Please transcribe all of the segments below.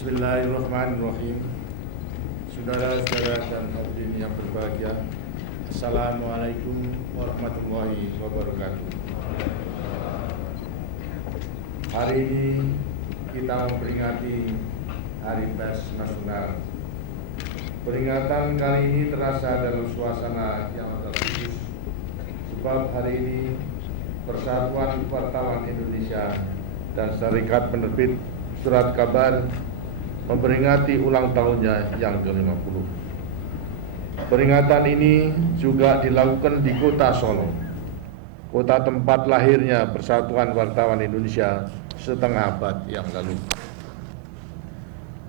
Bismillahirrahmanirrahim. Saudara-saudara dan hadirin yang berbahagia, Assalamualaikum warahmatullahi wabarakatuh. Hari ini kita memperingati Hari Pers Nasional. Peringatan kali ini terasa dalam suasana yang khusus, sebab hari ini Persatuan Wartawan Indonesia dan Serikat Penerbit Surat Kabar memperingati ulang tahunnya yang ke-50. Peringatan ini juga dilakukan di kota Solo, kota tempat lahirnya Persatuan Wartawan Indonesia setengah abad yang lalu.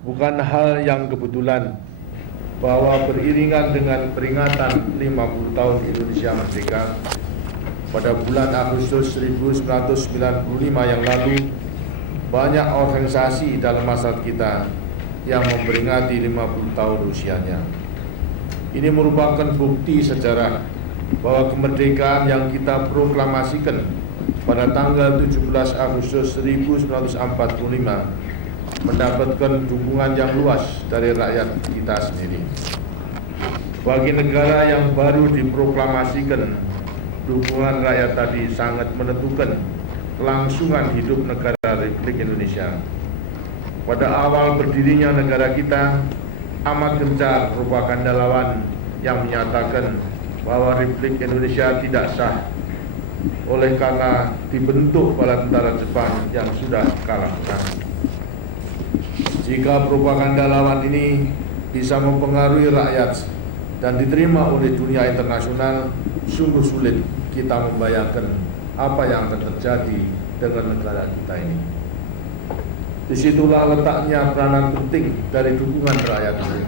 Bukan hal yang kebetulan bahwa beriringan dengan peringatan 50 tahun Indonesia Merdeka, pada bulan Agustus 1945 yang lalu, banyak organisasi dalam masyarakat kita yang memperingati 50 tahun usianya. Ini merupakan bukti sejarah bahwa kemerdekaan yang kita proklamasikan pada tanggal 17 Agustus 1945 mendapatkan dukungan yang luas dari rakyat kita sendiri. Bagi negara yang baru diproklamasikan, dukungan rakyat tadi sangat menentukan kelangsungan hidup negara Republik Indonesia. Pada awal berdirinya negara kita, amat gencar propagandalawan yang menyatakan bahwa Republik Indonesia tidak sah oleh karena dibentuk oleh tentara Jepang yang sudah kalah perang. Jika propagandalawan ini bisa mempengaruhi rakyat dan diterima oleh dunia internasional, sungguh sulit kita membayangkan apa yang akan terjadi dengan negara kita ini. Disitulah letaknya peranan penting dari dukungan rakyat ini.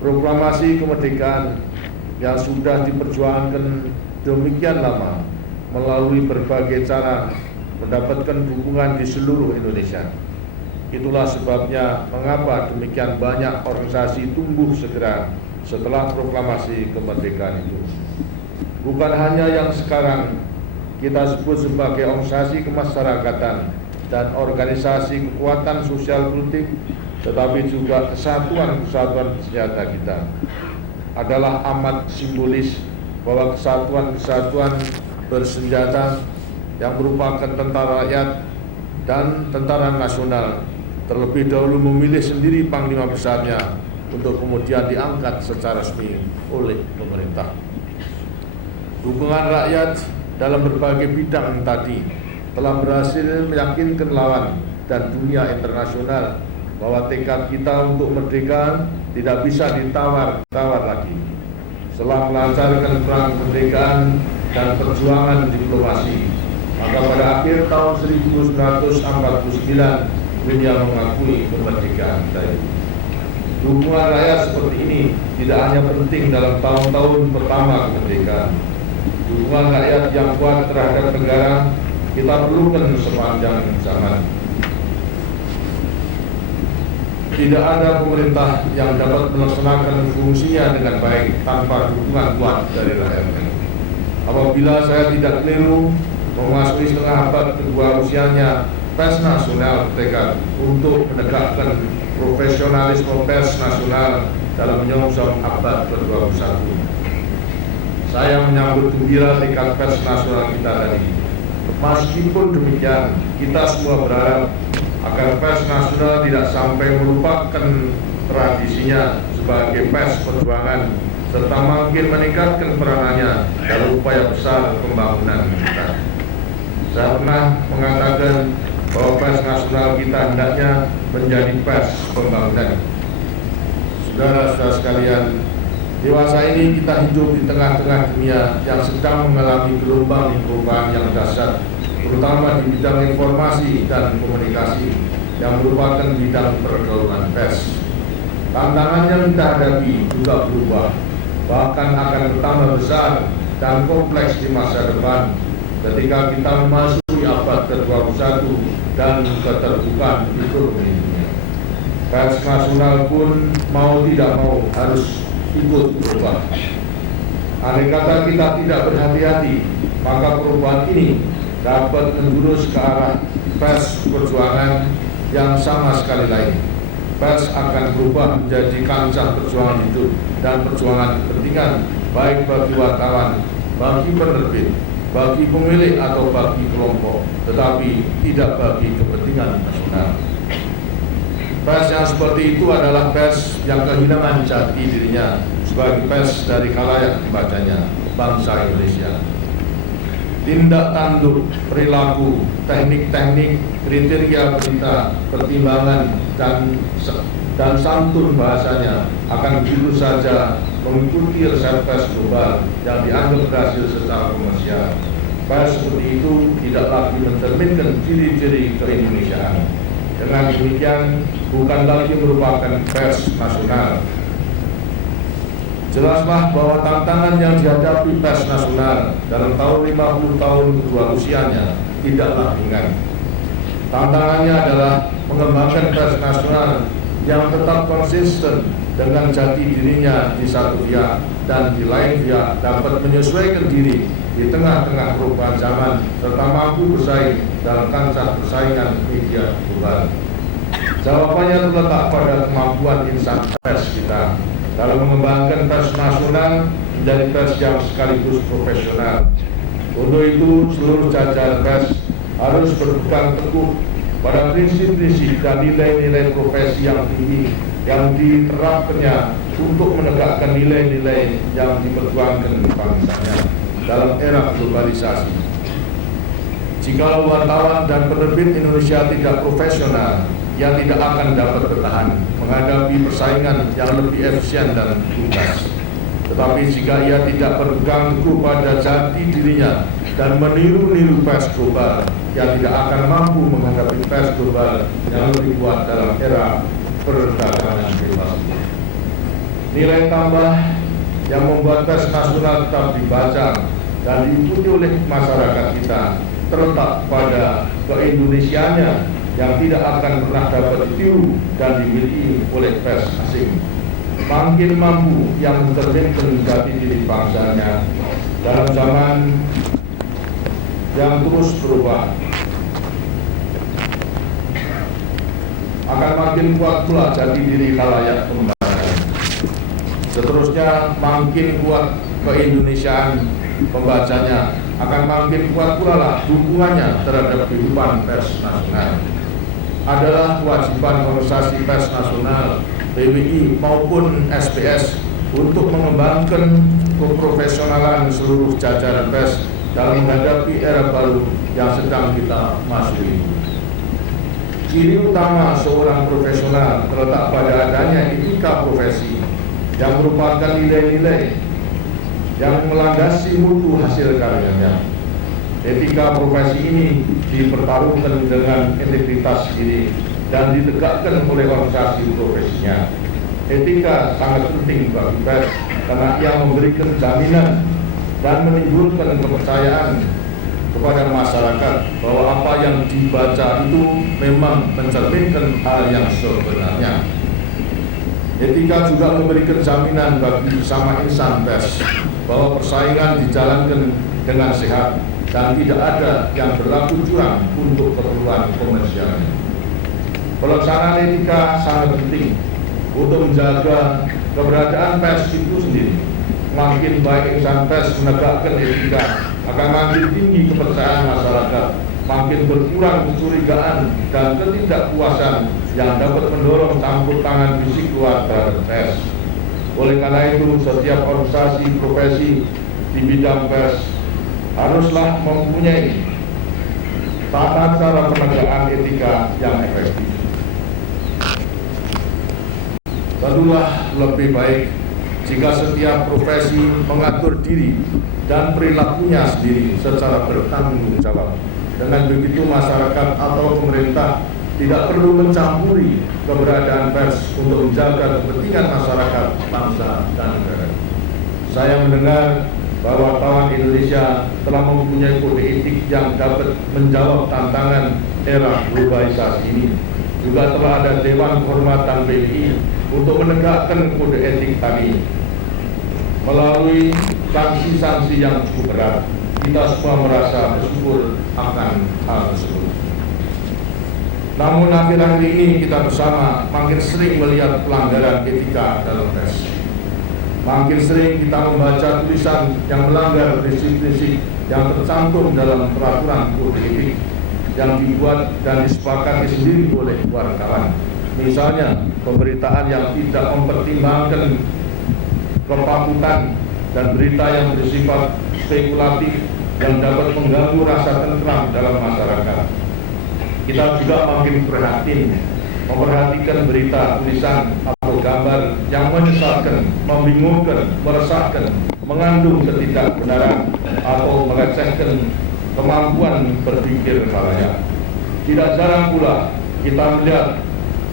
Proklamasi kemerdekaan yang sudah diperjuangkan demikian lama melalui berbagai cara mendapatkan dukungan di seluruh Indonesia. Itulah sebabnya mengapa demikian banyak organisasi tumbuh segera setelah proklamasi kemerdekaan itu. Bukan hanya yang sekarang kita sebut sebagai organisasi kemasyarakatan dan organisasi kekuatan sosial politik, tetapi juga kesatuan senjata kita adalah amat simbolis bahwa kesatuan bersenjata yang merupakan tentara rakyat dan tentara nasional terlebih dahulu memilih sendiri panglima besarnya untuk kemudian diangkat secara resmi oleh pemerintah. Dukungan rakyat dalam berbagai bidang tadi telah berhasil meyakinkan lawan dan dunia internasional bahwa tekad kita untuk merdeka tidak bisa ditawar-tawar lagi. Setelah melancarkan perang kemerdekaan dan perjuangan diplomasi, maka pada akhir tahun 1949 dunia mengakui kemerdekaan kita. Dukungan rakyat seperti ini tidak hanya penting dalam tahun-tahun pertama kemerdekaan. Dukungan rakyat yang kuat terhadap negara kita perlukan sepanjang zaman. Tidak ada pemerintah yang dapat melaksanakan fungsinya dengan baik tanpa dukungan kuat dari rakyat. Apabila saya tidak keliru, memasuki setengah abad kedua usianya, Pers Nasional bertekad untuk menegakkan profesionalisme pers nasional dalam menyongsong abad ke-21. Saya menyambut gembira tekad pers nasional kita tadi. Meskipun demikian, kita semua berharap agar pers nasional tidak sampai melupakan tradisinya sebagai pers perjuangan, serta makin meningkatkan peranannya dalam upaya besar pembangunan kita. Saya pernah mengatakan bahwa pers nasional kita hendaknya menjadi pers pembangunan. Saudara-saudara sekalian, dewasa ini kita hidup di tengah-tengah dunia yang sedang mengalami gelombang perubahan yang dahsyat, terutama di bidang informasi dan komunikasi yang merupakan bidang pergaulan pers. Tantangan yang kita hadapi juga berubah, bahkan akan bertambah besar dan kompleks di masa depan ketika kita memasuki abad ke-21 dan keterbukaan ekonomi dunia. Pers nasional pun mau tidak mau harus ikut berubah. Andai kata kita tidak berhati-hati, maka perubahan ini dapat menjurus ke arah pers perjuangan yang sama sekali lain, pers akan berubah menjadi kancah perjuangan hidup dan perjuangan kepentingan baik bagi wartawan, bagi penerbit, bagi pemilik atau bagi kelompok, tetapi tidak bagi kepentingan nasional. Pers yang seperti itu adalah pers yang kehilangan jati dirinya sebagai pers dari khalayak pembacanya, bangsa Indonesia. Tindak tanduk, perilaku, teknik-teknik, kriteria berita, pertimbangan, dan santun bahasanya akan begitu saja mengikuti resep pers global yang dianggap berhasil secara komersial. Pers seperti itu tidak lagi mencerminkan ciri-ciri keindonesiaan. Dengan demikian, bukan lagi merupakan pers nasional. Jelaslah bahwa tantangan yang dihadapi pers nasional dalam tahun 50 tahun kedua usianya tidaklah ringan. Tantangannya adalah mengembangkan pers nasional yang tetap konsisten dengan jati dirinya di satu pihak dan di lain pihak dapat menyesuaikan diri di tengah-tengah perubahan zaman serta mampu bersaing dalam kancah persaingan media global. Jawabannya terletak pada kemampuan insan pers kita dalam mengembangkan pers nasional menjadi pers yang sekaligus profesional. Untuk itu, seluruh jajaran pers harus berpegang teguh pada prinsip-prinsip dan nilai-nilai profesi yang tinggi yang diterapkannya untuk menegakkan nilai-nilai yang diperjuangkan bangsanya dalam era globalisasi. Jika wartawan dan penerbit Indonesia tidak profesional, ia tidak akan dapat bertahan menghadapi persaingan yang lebih efisien dan tuntas. Tetapi jika ia tidak berpegang teguh pada jati dirinya dan meniru-niru pers global, ia tidak akan mampu menghadapi pers global yang lebih kuat dalam era perdagangan bebas. Nilai tambah yang membuat pers nasional tetap dibaca dan diikuti oleh masyarakat kita terletak pada keindonesiaannya yang tidak akan pernah dapat ditiru dan dimiliki oleh pers asing. Makin mampu yang mencerminkan jati diri bangsanya dalam zaman yang terus berubah, akan makin kuat pula jati diri khalayak pembacanya. Seterusnya, makin kuat keindonesiaan pembacanya, akan makin kuat pula lah dukungannya terhadap kehidupan pers nasional. Adalah kewajiban organisasi pers nasional, PBI maupun SBS untuk mengembangkan keprofesionalan seluruh jajaran pers dalam menghadapi era baru yang sedang kita masuki. Ciri utama seorang profesional terletak pada adanya etika profesi yang merupakan nilai-nilai yang melandasi mutu hasil karyanya. Etika profesi ini dipertaruhkan dengan integritas diri dan ditegakkan oleh organisasi profesinya. Etika sangat penting bagi pers karena ia memberikan jaminan dan menimbulkan kepercayaan kepada masyarakat bahwa apa yang dibaca itu memang mencerminkan hal yang sebenarnya. Etika juga memberikan jaminan bagi sesama insan pers bahwa persaingan dijalankan dengan sehat dan tidak ada yang berlaku curang untuk keperluan komersialnya. Pelaksanaan etika sangat penting untuk menjaga keberadaan pers itu sendiri. Makin baik insan pers menegakkan etika, akan makin tinggi kepercayaan masyarakat, makin berkurang kecurigaan dan ketidakpuasan yang dapat mendorong campur tangan fisik luar terhadap pers. Oleh karena itu, setiap organisasi profesi di bidang pers haruslah mempunyai tata cara penegakan etika yang efektif. Tentulah lebih baik jika setiap profesi mengatur diri dan perilakunya sendiri secara bertanggung jawab. Dengan begitu masyarakat atau pemerintah tidak perlu mencampuri keberadaan pers untuk menjaga kepentingan masyarakat, bangsa, dan negara. Saya mendengar bahwa wartawan Indonesia telah mempunyai kode etik yang dapat menjawab tantangan era globalisasi ini. Juga telah ada Dewan Kehormatan PBI untuk menegakkan kode etik tadi. Melalui sanksi-sanksi yang cukup berat, kita semua merasa bersyukur akan hal tersebut. Namun akhir-akhir ini kita bersama makin sering melihat pelanggaran etika dalam pers. Makin sering kita membaca tulisan yang melanggar prinsip-prinsip yang tercantum dalam peraturan kode etik yang dibuat dan disepakati sendiri oleh wartawan. Misalnya, pemberitaan yang tidak mempertimbangkan kepatutan dan berita yang bersifat spekulatif yang dapat mengganggu rasa tentram dalam masyarakat. Kita juga makin prihatin memperhatikan berita, tulisan, atau gambar yang menyesatkan, membingungkan, meresahkan, mengandung ketidakbenaran atau melecehkan kemampuan berpikir khalayak. Tidak jarang pula kita melihat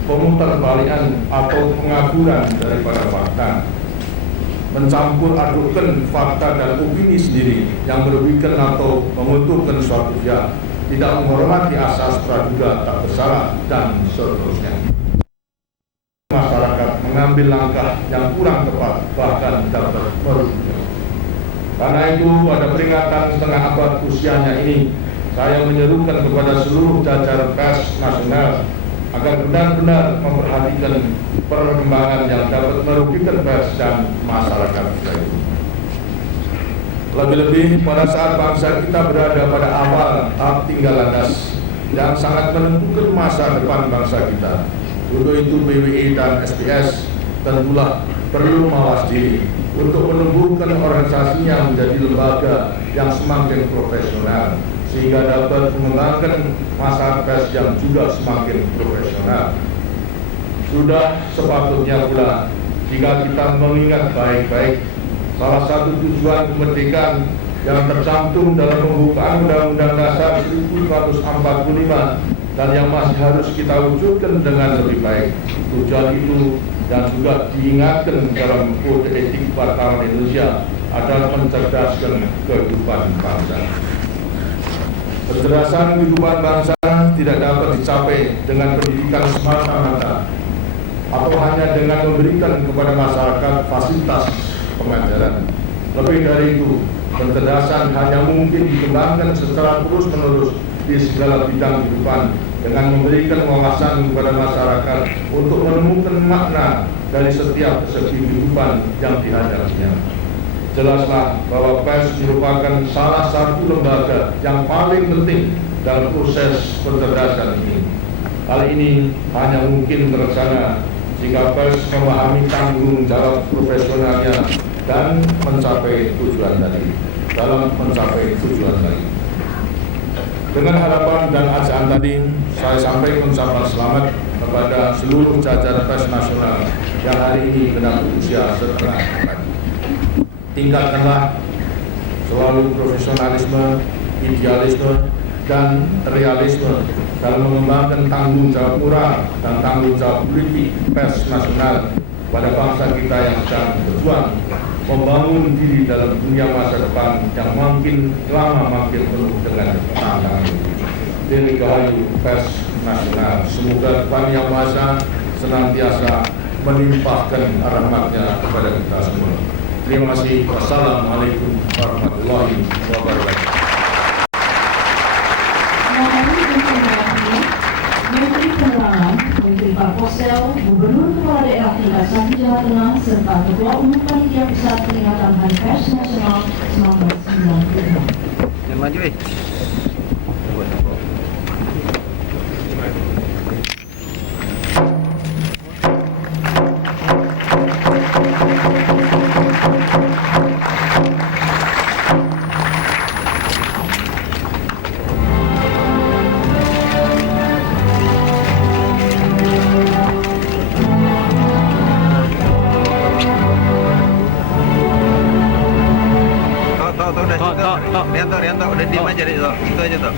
pemutarbalikan atau pengaburan daripada fakta, mencampur adukkan fakta dan opini sendiri yang merugikan atau menguntungkan suatu pihak, tidak menghormati asas praduga tak bersalah, dan seterusnya. Masyarakat mengambil langkah yang kurang tepat, bahkan dapat merugikan. Karena itu, pada peringatan setengah abad usianya ini, saya menyerukan kepada seluruh jajaran pers nasional agar benar-benar memperhatikan perkembangan yang dapat merugikan pers dan masyarakat kita itu. Lebih-lebih pada saat bangsa kita berada pada awal tahap tinggal landas yang sangat menentukan masa depan bangsa kita. Untuk itu PWI dan SPS tentulah perlu mawas diri untuk menumbuhkan organisasinya menjadi lembaga yang semakin profesional, sehingga dapat mengembangkan masa pers yang juga semakin profesional. Sudah sepatutnya pula jika kita mengingat baik-baik salah satu tujuan kemerdekaan yang tercantum dalam pembukaan Undang-Undang Dasar 1945 dan yang masih harus kita wujudkan dengan lebih baik. Tujuan itu dan juga diingatkan dalam Kode Etik Wartawan Indonesia adalah mencerdaskan kehidupan bangsa. Kecerdasan kehidupan bangsa tidak dapat dicapai dengan pendidikan semata-mata atau hanya dengan memberikan kepada masyarakat fasilitas pengajaran. Lebih dari itu, kecerdasan hanya mungkin dikembangkan secara terus-menerus di segala bidang kehidupan dengan memberikan wawasan kepada masyarakat untuk menemukan makna dari setiap segi kehidupan yang dihadapinya. Jelaslah bahwa pers merupakan salah satu lembaga yang paling penting dalam proses pencerdasan ini. Hal ini hanya mungkin terlaksana jika pers memahami tanggung jawab profesionalnya dan mencapai tujuan tadi. Dengan harapan dan ajaan tadi, saya sampaikan ucapan selamat kepada seluruh jajaran pers nasional yang hari ini genap usia setengah abad. Tingkatkanlah selalu profesionalisme, idealisme, dan realisme dalam mengembangkan tanggung jawab moral dan tanggung jawab politik pers nasional pada bangsa kita yang sedang berjuang membangun diri dalam dunia masa depan yang makin lama makin penuh dengan tantangan. Dirgahayu pers nasional. Semoga Tuhan Yang Maha Esa senantiasa melimpahkan rahmat-Nya kepada kita semua. Terima kasih. Wassalamualaikum warahmatullahi wabarakatuh. Menteri Penerangan, Menteri Parposel, Gubernur Kepala Daerah tingkat 1 Jawa Tengah, serta Ketua Umum Panitia Pusat Peringatan Hari Pers Nasional 1995. Jangan maju, Rianto, udah diam aja deh, itu aja tuh.